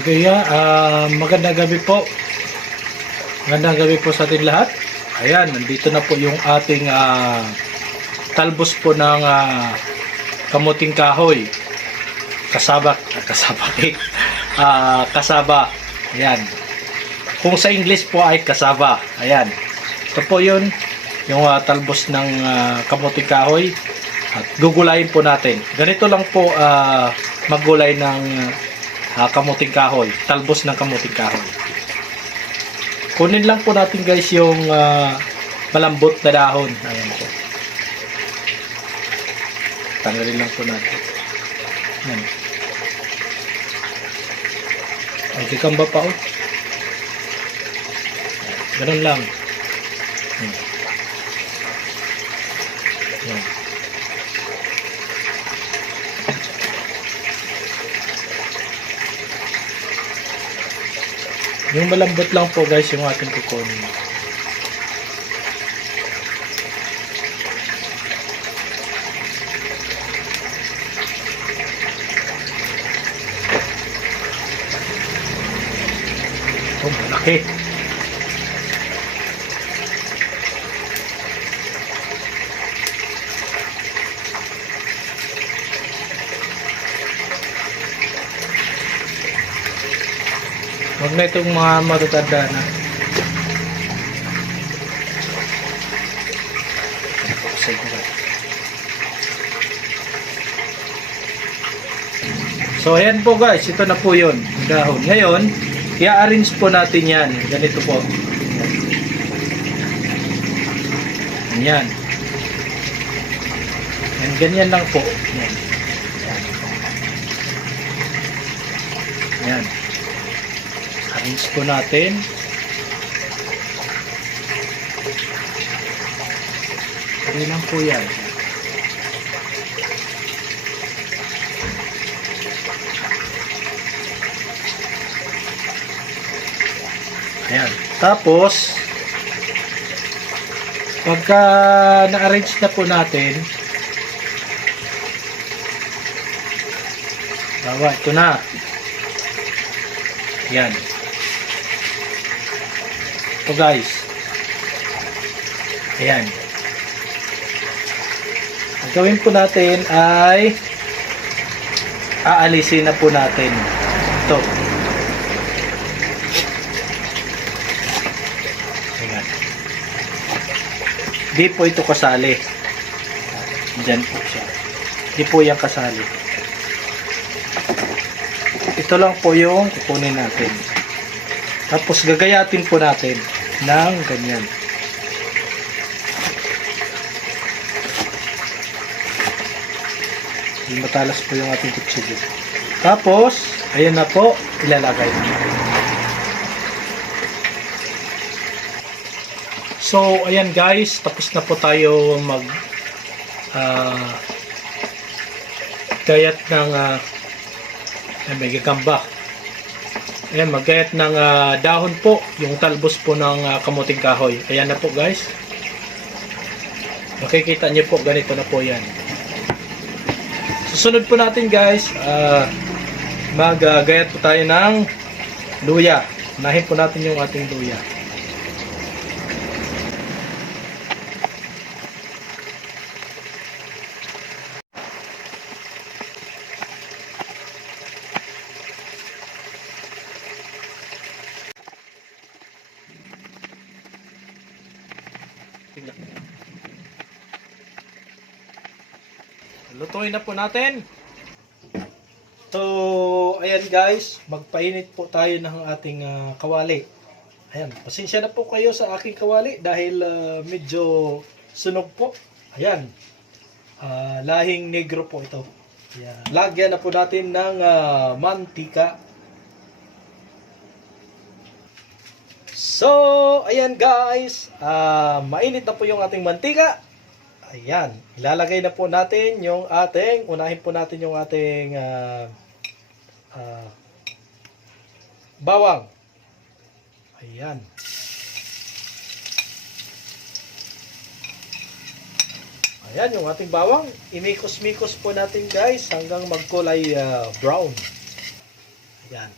Okay, magandang gabi po. Magandang gabi po sa ating lahat. Ayan, nandito na po yung ating talbos po ng kamuting kahoy. Kasaba cake. Kasaba. Ayan. Kung sa English po ay kasaba. Ayan. Ito po yun, yung talbos ng kamuting kahoy. At gugulayin po natin. Ganito lang po maggulay ng kamuting kahoy, talbos ng kamuting kahoy. Kunin lang po natin guys yung malambot na dahon. Ayan po. Tanggalin lang po natin. Ayan. Ay, kikamba pa oh. Ganun lang. Ayan. Ayan. Yung malambot lang po guys yung ating kukunin. Oh, malaki. Huwag na itong mga matatanda na. So ayan po guys, ito na po yun, dahon. Ngayon, i-arrange po natin yan. Ganito po. Yan. Yan, ganyan lang po. Yan. Yan. Arrange po natin. Pwede lang po yan. Ayan. Tapos, pagka na-arrange na po natin, ito na. Yan. Ito guys. Ayan. Ang gawin po natin ay aalisin na po natin ito. Ayan. Di po ito kasali. Diyan po siya. Di po yan kasali. Ito lang po yung kukunin natin. Tapos gagayatin po natin ng ganyan. Matalas po yung ating kutsilyo. Tapos, ayan na po, ilalagay. So, ayan guys, tapos na po tayo mag gayat ng may gagamba. Ayan, maggayat ng dahon po, yung talbos po ng kamuting kahoy. Ayan na po guys. Makikita niyo po, ganito na po yan. Susunod po natin guys, maggayat po tayo ng luya. Unahin po natin yung ating luya. Lutuin na po natin. So, ayan guys, magpainit po tayo ng ating kawali. Ayan, pasensya na po kayo sa aking kawali dahil medyo sunog po. Ayan, lahing negro po ito. Ayan. Lagyan na po natin ng mantika. So, ayan guys, mainit na po yung ating mantika. Ayan, ilalagay na po natin yung ating, unahin po natin yung ating bawang. Ayan. Ayan yung ating bawang. Imikos-mikos po natin guys hanggang magkulay brown. Ayan.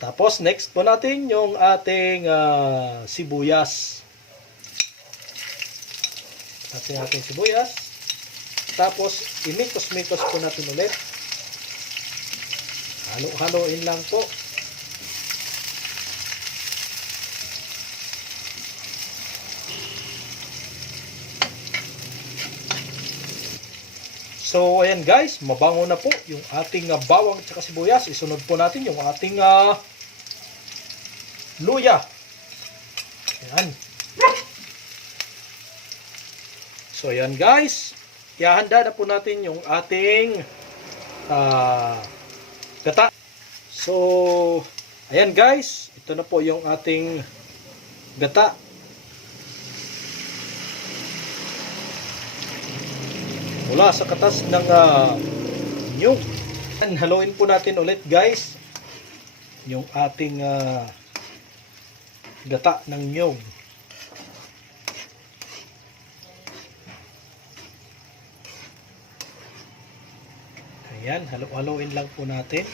Tapos next po natin yung ating sibuyas. Ating sibuyas. Tapos imikos-mikos po natin ulit. Halo-haloin lang po. So, ayan guys, mabango na po yung ating bawang at saka sibuyas. Isunod po natin yung ating luya. Ayan. So, ayan guys. Ihahanda na po natin yung ating gata. So, ayan guys. Ito na po yung ating gata. Mula sa katas ng nyug. Haluin po natin ulit guys yung ating gata ng nyug. Ayan, halo-haloin lang po natin.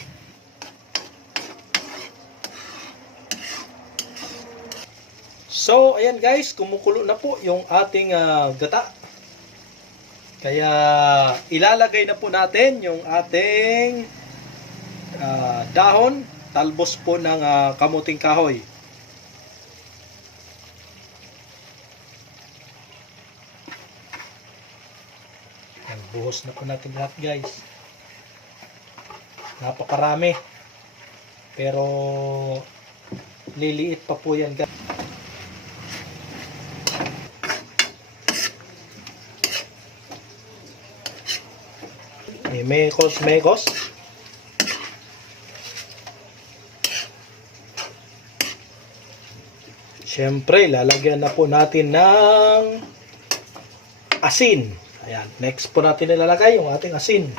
So, ayan guys, kumukulo na po yung ating gata. Kaya ilalagay na po natin yung ating dahon, talbos po ng kamuting kahoy. Yan, buhos na po natin lahat guys. Napakarami. Pero liliit pa po yan guys. Mekos. Siyempre, lalagyan na po natin ng asin. Ayan, next po natin ilalagay yung ating asin.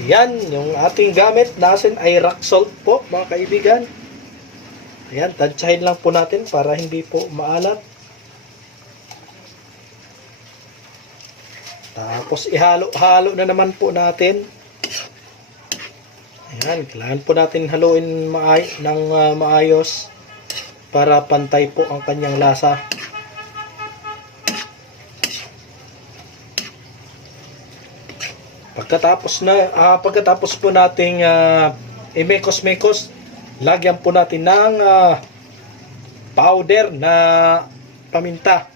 Ayan, yung ating gamit na asin ay rock salt po, mga kaibigan. Ayan, tansyahin lang po natin para hindi po maalat. Tapos ihalo-halo na naman po natin. Ayan, kailangan po natin haluin ng maayos para pantay po ang kanyang lasa. Pagkatapos po nating imekos-mekos, lagyan po natin ng powder na paminta.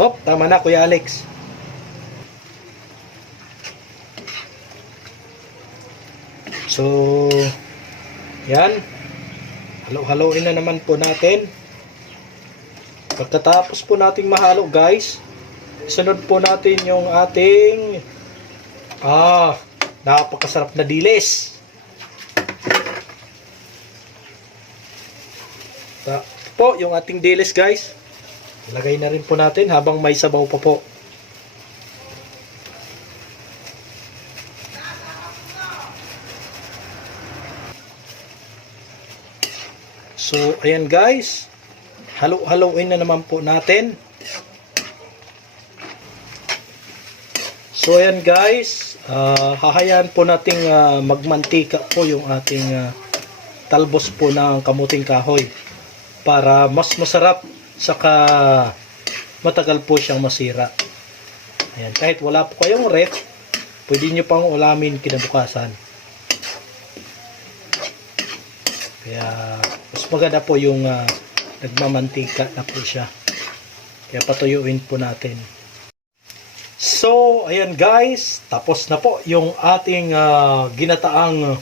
Hop, tama na Kuya Alex. So, yan. Halo-haloin na naman po natin. Pagkatapos po nating mahalo guys, sunod po natin yung ating napakasarap na dilis. Ito po yung ating dilis guys. Lagay na rin po natin habang may sabaw pa po. So, ayan guys. Halo-haloin na naman po natin. So, ayan guys. Hahayaan po nating magmantika po yung ating talbos po ng kamuting kahoy. Para mas masarap. Saka matagal po siyang masira. Ayan, kahit wala po kayong ref, pwede nyo pang ulamin kinabukasan. Kaya mas maganda po yung nagmamantika na po siya. Kaya patuyuin po natin. So, ayan guys, tapos na po yung ating ginataang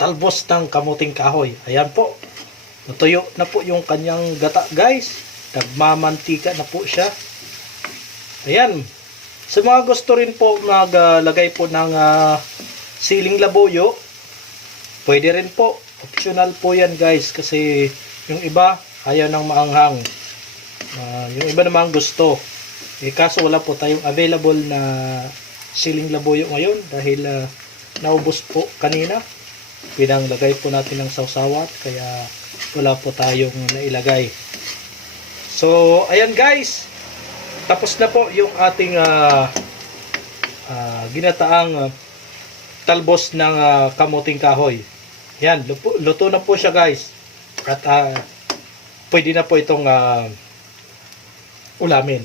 talbos ng kamuting kahoy. Ayan po. Natuyo na po yung kanyang gata guys. Nagmamantika na po siya. Ayan. Sa mga gusto rin po maglagay po ng siling labuyo, pwede rin po. Optional po yan guys. Kasi yung iba ayaw nang maanghang. Yung iba naman gusto. Kaso wala po tayong available na siling labuyo ngayon. Dahil naubos po kanina. Pinanglagay po natin ng sawsawat. Kaya wala po tayong nailagay. So, ayan guys. Tapos na po yung ating ginataang talbos ng kamuting kahoy. Yan, luto na po siya guys. At pwede na po itong ulamin.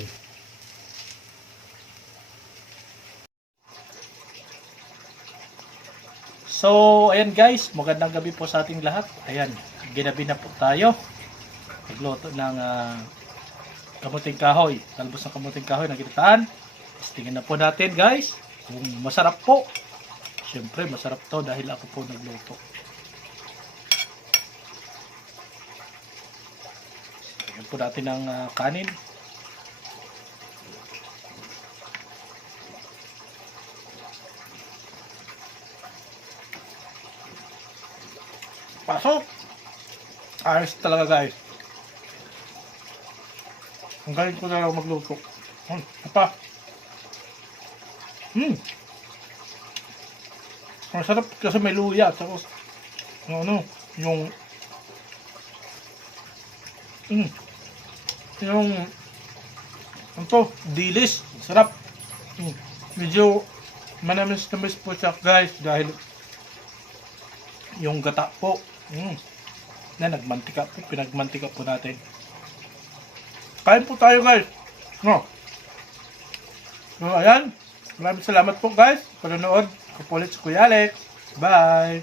So, ayan guys, magandang gabi po sa ating lahat. Ayan, ginabi na po tayo. Nagluto ng kamuting kahoy. Talbos ng kamuting kahoy na ginataan. Tingnan na po natin guys kung masarap po. Siyempre, masarap to dahil ako po nagluto. Tingnan po natin ang kanin. Pasok! Ayos talaga guys. Ang galing ko na lang magluto. Apa? Ang sarap kasi may luya. Tapos, yung dilis. Sarap. Medyo manamis-namis po siya guys dahil yung gata po. Na nagmantika po, pinagmantika po natin. Kain po tayo guys. No. So ayan. Maraming salamat po guys. Panonood. Ako po ulit si Kuya Alex. Bye.